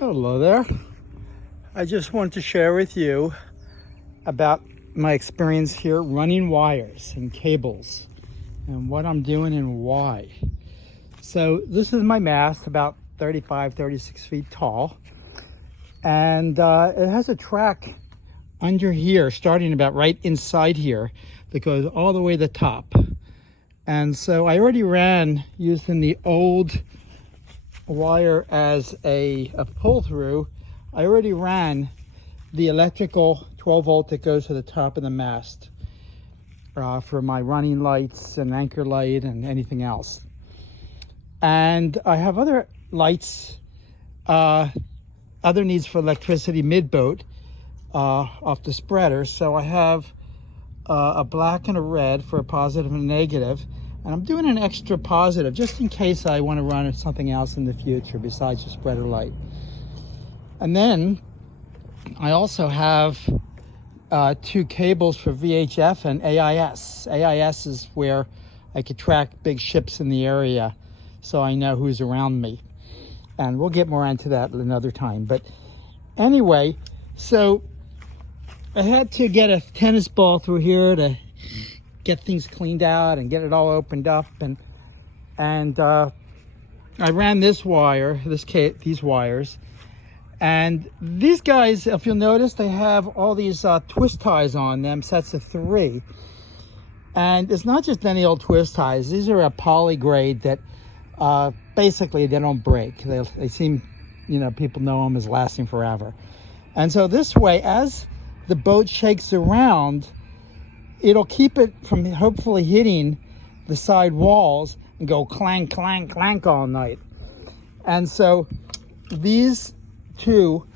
Hello there. I just wanted to share with you about my experience here running wires and cables and what I'm doing and why. So this is my mast, about 36 feet tall, and it has a track under here starting about right inside here that goes all the way to the top. And so I already ran using the old wire as a pull through. I already ran the electrical 12 volt that goes to the top of the mast for my running lights and anchor light and anything else. And I have other lights, other needs for electricity mid-boat off the spreader. So I have a black and a red for a positive and a negative. And I'm doing an extra positive just in case I want to run something else in the future besides the spreader light. And then I also have two cables for VHF and AIS. AIS is where I could track big ships in the area so I know who's around me. And we'll get more into that another time. But anyway, so I had to get a tennis ball through here to get things cleaned out and get it all opened up, and I ran this wire, these wires, and these guys, if you'll notice, they have all these twist ties on them, sets of 3, and it's not just any old twist ties. These are a poly grade that basically they don't break. They seem, people know them as lasting forever. And so this way, as the boat shakes around, it'll keep it from hopefully hitting the side walls and go clang, clang, clank all night. And so these two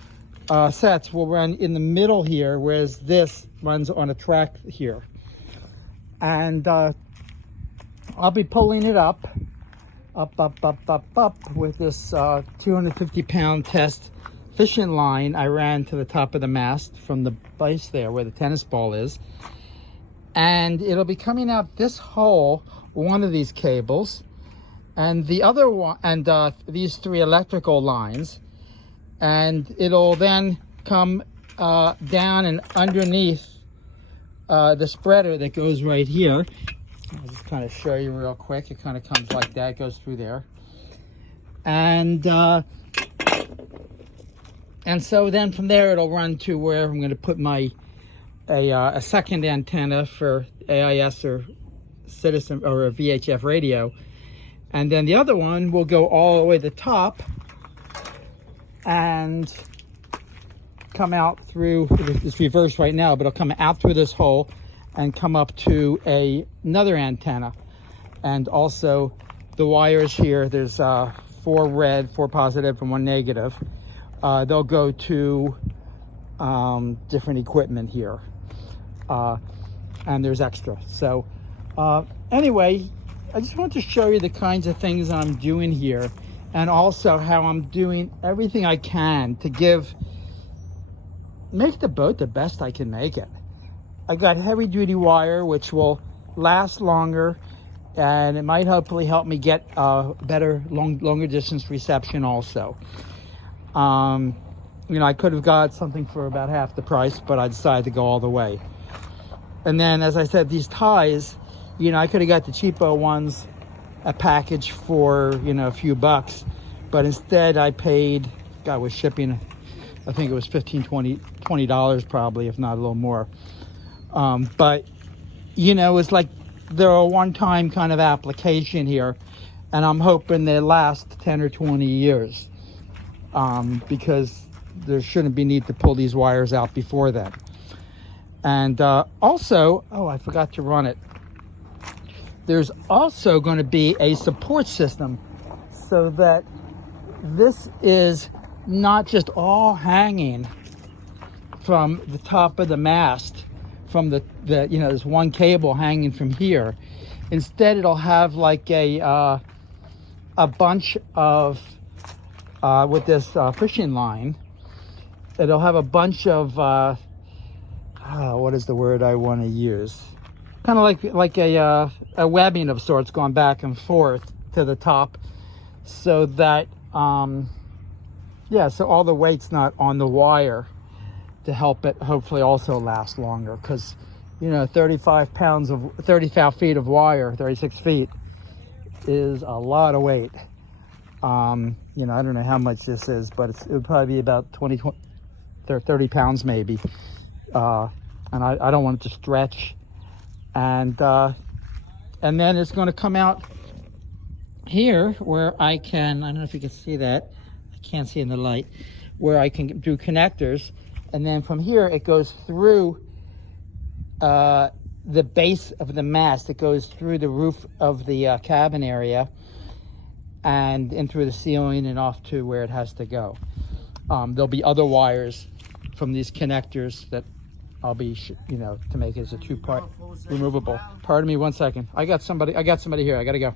sets will run in the middle here, whereas this runs on a track here. And I'll be pulling it up with this 250-pound test fishing line I ran to the top of the mast from the base there where the tennis ball is. And it'll be coming out this hole, one of these cables, and the other one, and these 3 electrical lines, and it'll then come down and underneath the spreader that goes right here. I'll just kind of show you real quick. It kind of comes like that, goes through there, and so then from there it'll run to where I'm going to put my a second antenna for AIS or Citizen or a VHF radio, and then the other one will go all the way to the top and come out through, it's reversed right now, but it'll come out through this hole and come up to another antenna. And also the wires here, there's 4 red, 4 positive, and 1 negative. They'll go to different equipment here. And there's extra. So anyway, I just want to show you the kinds of things I'm doing here, and also how I'm doing everything I can to make the boat the best I can make it. I got heavy duty wire which will last longer, and it might hopefully help me get better longer distance reception also. I could have got something for about half the price, but I decided to go all the way. And then, as I said, these ties, I could have got the cheapo ones, a package for, a few bucks. But instead I paid, with shipping, I think it was $15-20 probably, if not a little more. But, it's like they're a one-time kind of application here. And I'm hoping they last 10 or 20 years. Because there shouldn't be need to pull these wires out before then. And also, I forgot to run it. There's also going to be a support system so that this is not just all hanging from the top of the mast, from there's one cable hanging from here. Instead, it'll have like a bunch of, with this fishing line, it'll have a bunch of, what is the word I want to use? Kind of like a webbing of sorts going back and forth to the top, so that Yeah, so all the weight's not on the wire to help it hopefully also last longer, because, you know, 35 feet of wire, 36 feet, is a lot of weight. You know, I don't know how much this is, but it would probably be about 30 pounds maybe. And I don't want it to stretch. And then it's going to come out here where I don't know if you can see that. I can't see in the light. Where I can do connectors. And then from here, it goes through the base of the mast. It goes through the roof of the cabin area and in through the ceiling and off to where it has to go. There'll be other wires from these connectors that I'll be, you know, to make it as a two-part removable. Pardon me 1 second. I got somebody here. I gotta go.